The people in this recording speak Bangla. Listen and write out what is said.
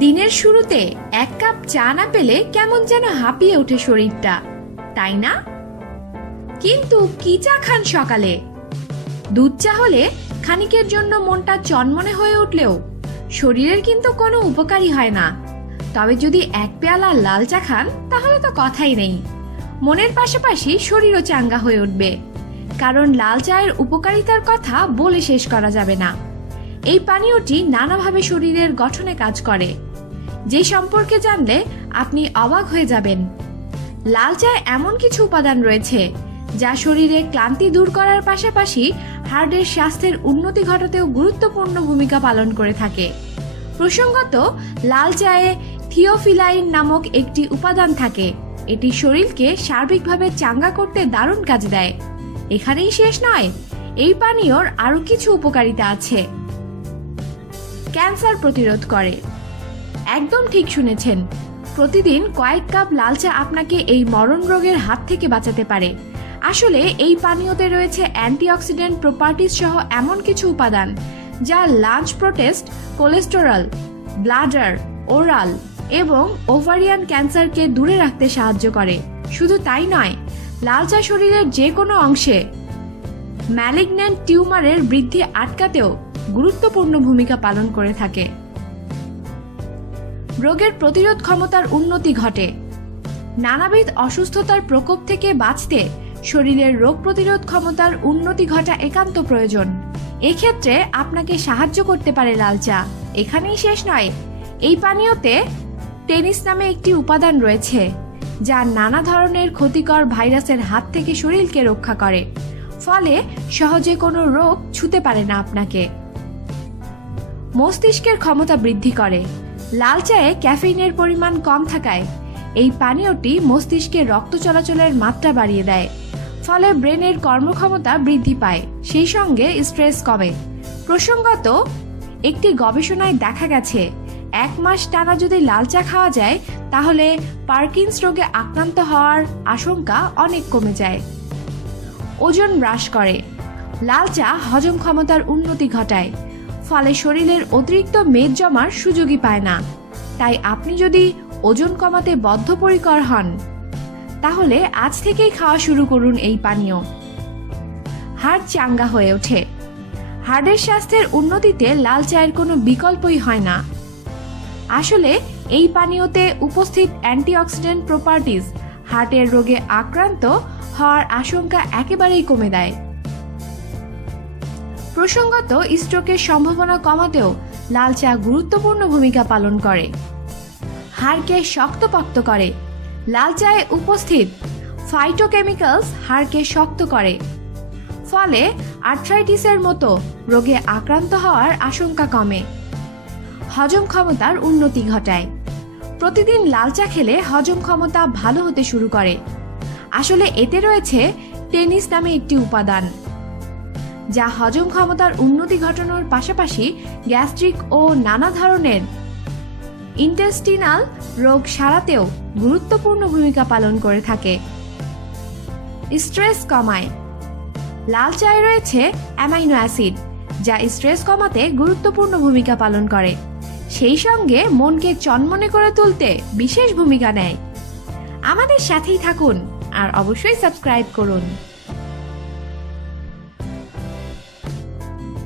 দিনের শুরুতে এক কাপ চা না পেলে কেমন যেন হাঁপিয়ে ওঠে শরীরটা, তাই না? কিন্তু কি চা খান সকালে? দুধ চা হলে খানিকের জন্য মনটা চনমনে হয়ে উঠলেও শরীরের কিন্তু কোনো উপকারী হয় না। তবে যদি এক পেয়ালা লাল চা খান তাহলে তো কথাই নেই, মনের পাশাপাশি শরীরও চাঙ্গা হয়ে উঠবে। কারণ লাল চায়ের উপকারিতার কথা বলে শেষ করা যাবে না। এই পানীয়টি নানাভাবে শরীরের গঠনে কাজ করে, যে সম্পর্কে জানলে আপনি অবাক হয়ে যাবেন। লাল চায় এমন কিছু উপাদান রয়েছে যা শরীরে ক্লান্তি দূর করার পাশাপাশি হার্টের স্বাস্থ্যের উন্নতি ঘটাতেও গুরুত্বপূর্ণ ভূমিকা পালন করে থাকে। প্রসঙ্গত, লাল চায়ে থিওফিলাইন নামক একটি উপাদান থাকে। এটি শরীরকে সার্বিকভাবে চাঙ্গা করতে দারুণ কাজ দেয়। এখানেই শেষ নয়, এই পানীয়র আরও কিছু উপকারিতা আছে। ক্যান্সার প্রতিরোধ করে। একদম ঠিক শুনেছেন, প্রতিদিন কয়েক কাপ লাল চা আপনাকে এই মরণ রোগের হাত থেকে বাঁচাতে পারে। আসলে এই পানীয়তে রয়েছে অ্যান্টিঅক্সিডেন্ট প্রপার্টিজ সহ এমন কিছু উপাদান যা lunch protest, cholesterol, bladder, oral এবং ওভারিয়ান ক্যান্সারকে দূরে রাখতে সাহায্য করে। শুধু তাই নয়, লাল চা শরীরের যে কোনো অংশে ম্যালিগন্যান্ট টিউমারের বৃদ্ধি আটকাতেও গুরুত্বপূর্ণ ভূমিকা পালন করে থাকে। রোগের প্রতিরোধ ক্ষমতার উন্নতি ঘটে। নানাবিধ অসুস্থতার প্রকোপ থেকে বাঁচতে শরীরের রোগ প্রতিরোধ ক্ষমতার উন্নতি ঘটা একান্ত প্রয়োজন। এক্ষেত্রে আপনাকে সাহায্য করতে পারে লাল চা। এখানেই শেষ নয়, এই পানীয়তে টেনিস নামে একটি উপাদান রয়েছে যা নানা ধরনের ক্ষতিকর ভাইরাসের হাত থেকে শরীরকে রক্ষা করে, ফলে সহজে কোনো রোগ ছুঁতে পারে না আপনাকে। মস্তিষ্কের ক্ষমতা বৃদ্ধি করে। লাল চায়ে ক্যাফেইনের পরিমাণ কম থাকায় এই পানীয়টি মস্তিষ্কে রক্ত চলাচলের মাত্রা বাড়িয়ে দেয়, ফলে ব্রেনের কর্মক্ষমতা বৃদ্ধি পায়, সেই সঙ্গে স্ট্রেস কমে। প্রসঙ্গত, একটি গবেষণায় দেখা গেছে 1 মাস টানা যদি লাল চা খাওয়া যায় তাহলে পার্কিন্স রোগে আক্রান্ত হওয়ার আশঙ্কা অনেক কমে যায়। ওজন হ্রাস করে। লাল চা হজম ক্ষমতার উন্নতি ঘটায়, ফলে শরীরের অতিরিক্ত মেদ জমার সুযোগই পায় না। তাই আপনি যদি ওজন কমাতে বদ্ধপরিকর হন তাহলে আজ থেকেই খাওয়া শুরু করুন এই পানীয়। হাড় চাঙ্গা হয়ে ওঠে। হাড়ের স্বাস্থ্যের উন্নতিতে লাল চায়ের কোনো বিকল্পই হয় না। আসলে এই পানীয়তে উপস্থিত অ্যান্টিঅক্সিডেন্ট প্রপার্টিজ হার্টের রোগে আক্রান্ত হওয়ার আশঙ্কা একেবারেই কমে দেয়। প্রসঙ্গত, স্ট্রোকের সম্ভাবনা কমাতেও লাল চা গুরুত্বপূর্ণ ভূমিকা পালন করে। হাড়কে শক্তপোক্ত করে। লাল চায়ে উপস্থিত ফাইটোকেমিক্যালস হাড়কে শক্ত করে, ফলে আর্থ্রাইটিসের মতো রোগে আক্রান্ত হওয়ার আশঙ্কা কমে। হজম ক্ষমতার উন্নতি ঘটায়। প্রতিদিন লাল চা খেলে হজম ক্ষমতা ভালো হতে শুরু করে। আসলে এতে রয়েছে টেনিস নামে একটি উপাদান যা হজম ক্ষমতার উন্নতি ঘটানোর পাশাপাশি গ্যাস্ট্রিক ও নানা ধরনের ইন্টেস্টিনাল রোগ সারাতেও গুরুত্বপূর্ণ ভূমিকা পালন করে থাকে। স্ট্রেস কমায়। লাল চায়ে রয়েছে অ্যামাইনো অ্যাসিড যা স্ট্রেস কমাতে গুরুত্বপূর্ণ ভূমিকা পালন করে, সেই সঙ্গে মনকে চনমনে করে তুলতে বিশেষ ভূমিকা নেয়। আমাদের সাথেই থাকুন আর অবশ্যই সাবস্ক্রাইব করুন।